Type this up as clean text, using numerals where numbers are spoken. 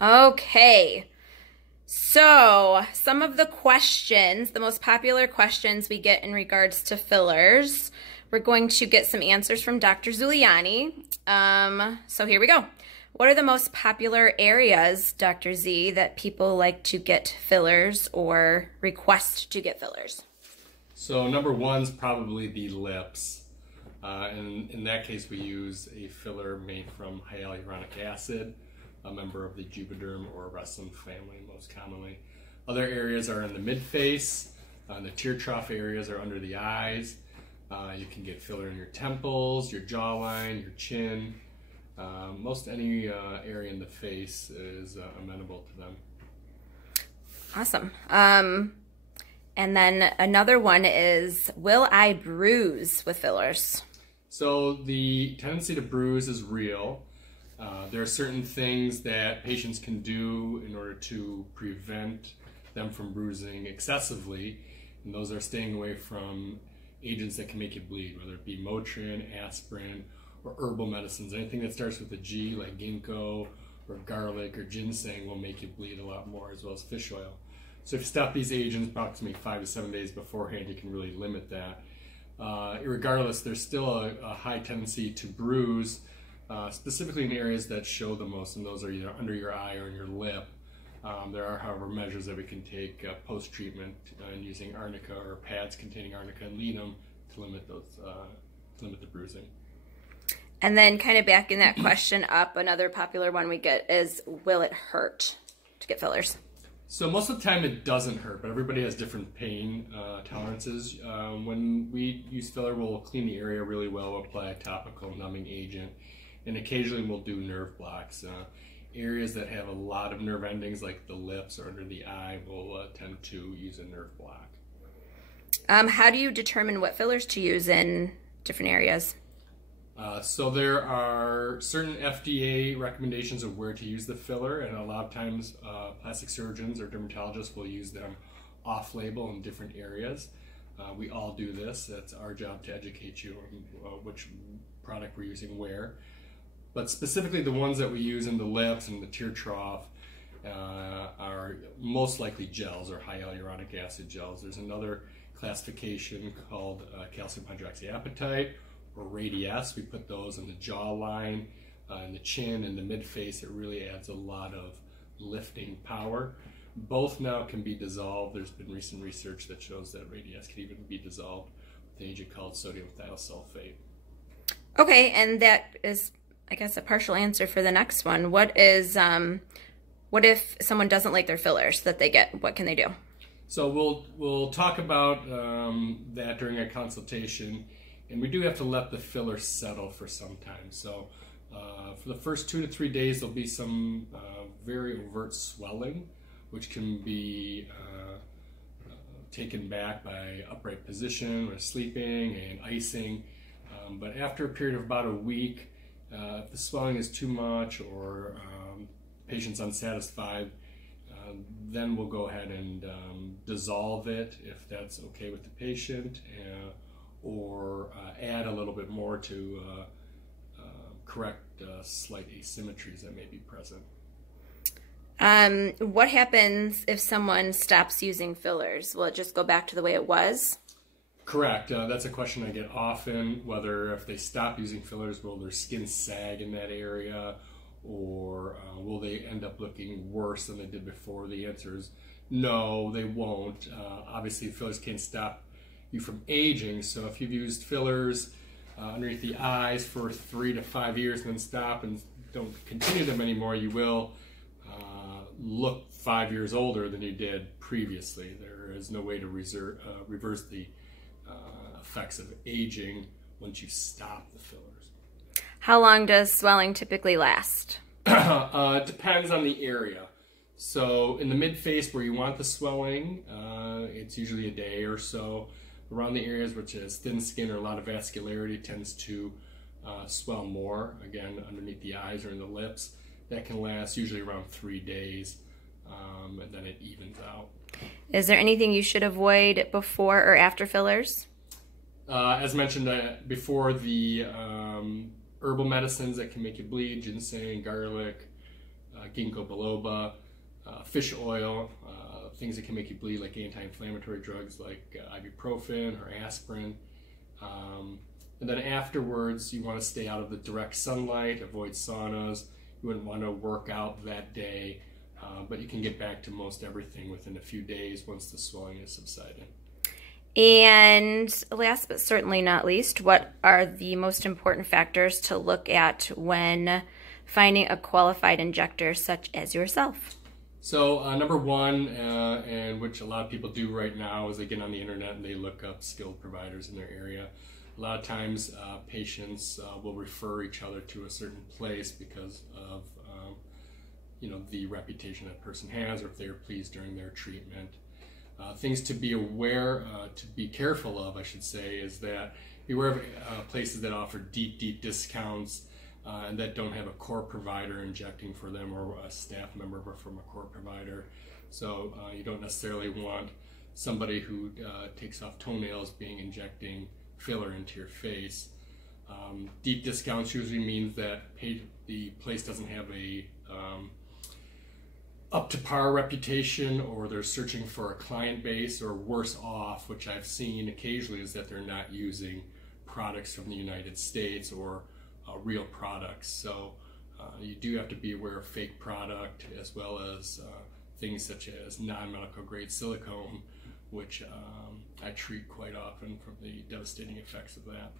Okay, so some of the questions, the most popular questions we get in regards to fillers, we're going to get some answers from Dr. Zuliani. So here we go. What are the most popular areas, Dr. Z, that people like to get fillers or request to get fillers? So number one's probably the lips. And in that case, we use a filler made from hyaluronic acid, a member of the Juvederm or resin family most commonly. Other areas are in the mid-face, the tear trough areas are under the eyes. You can get filler in your temples, your jawline, your chin. Most any area in the face is amenable to them. Awesome. And then another one is, will I bruise with fillers? So the tendency to bruise is real. There are certain things that patients can do in order to prevent them from bruising excessively, and those are staying away from agents that can make you bleed, whether it be Motrin, aspirin, or herbal medicines. Anything that starts with a G, like ginkgo or garlic or ginseng, will make you bleed a lot more, as well as fish oil. So if you stop these agents approximately 5 to 7 days beforehand, you can really limit that. Regardless, there's still a high tendency to bruise, specifically in areas that show the most, and those are either under your eye or in your lip. There are, however, measures that we can take post-treatment using arnica or pads containing arnica and linum to limit the bruising. And then kind of backing that question up, another popular one we get is, will it hurt to get fillers? So most of the time it doesn't hurt, but everybody has different pain tolerances. When we use filler, we'll clean the area really well, we'll apply a topical numbing agent, and occasionally we'll do nerve blocks. Areas that have a lot of nerve endings, like the lips or under the eye, will tend to use a nerve block. How do you determine what fillers to use in different areas? So there are certain FDA recommendations of where to use the filler, and a lot of times plastic surgeons or dermatologists will use them off-label in different areas. We all do this. It's our job to educate you on which product we're using where. But specifically the ones that we use in the lips and the tear trough are most likely gels or hyaluronic acid gels. There's another classification called calcium hydroxyapatite or Radiesse. We put those in the jawline, in the chin, and the mid-face. It really adds a lot of lifting power. Both now can be dissolved. There's been recent research that shows that Radiesse can even be dissolved with an agent called sodium thiosulfate. Okay, and that is, I guess, a partial answer for the next one. What if someone doesn't like their fillers that they get? What can they do? So we'll talk about that during our consultation, and we do have to let the filler settle for some time. So for the first 2 to 3 days, there'll be some very overt swelling, which can be taken back by upright position or sleeping and icing. But after a period of about a week, if the swelling is too much or the patient's unsatisfied, then we'll go ahead and dissolve it if that's okay with the patient, or add a little bit more to correct slight asymmetries that may be present. What happens if someone stops using fillers? Will it just go back to the way it was? Correct. That's a question I get often, whether if they stop using fillers, will their skin sag in that area, or will they end up looking worse than they did before? The answer is no, they won't. Obviously, fillers can't stop you from aging, so if you've used fillers underneath the eyes for 3 to 5 years and then stop and don't continue them anymore, you will look 5 years older than you did previously. There is no way to reverse the effects of aging once you stop the fillers. How long does swelling typically last? It depends on the area. So in the mid-face where you want the swelling, it's usually a day or so. Around the areas which has thin skin or a lot of vascularity tends to swell more, again underneath the eyes or in the lips. That can last usually around 3 days, and then it evens out. Is there anything you should avoid before or after fillers? As mentioned before, the herbal medicines that can make you bleed, ginseng, garlic, ginkgo biloba, fish oil, things that can make you bleed like anti-inflammatory drugs like ibuprofen or aspirin. And then afterwards, you want to stay out of the direct sunlight, avoid saunas. You wouldn't want to work out that day, but you can get back to most everything within a few days once the swelling is subsided. And last but certainly not least, what are the most important factors to look at when finding a qualified injector such as yourself? So number one, and which a lot of people do right now, is they get on the internet and they look up skilled providers in their area. A lot of times patients will refer each other to a certain place because of the reputation that person has, or if they are pleased during their treatment. Things to be aware, to be careful of, I should say, is that beware of places that offer deep discounts and that don't have a core provider injecting for them, or a staff member from a core provider. So you don't necessarily want somebody who takes off toenails injecting filler into your face. Deep discounts usually means that the place doesn't have a up to par reputation, or they're searching for a client base, or worse off, which I've seen occasionally, is that they're not using products from the United States or real products. So you do have to be aware of fake product, as well as things such as non-medical grade silicone, which I treat quite often from the devastating effects of that.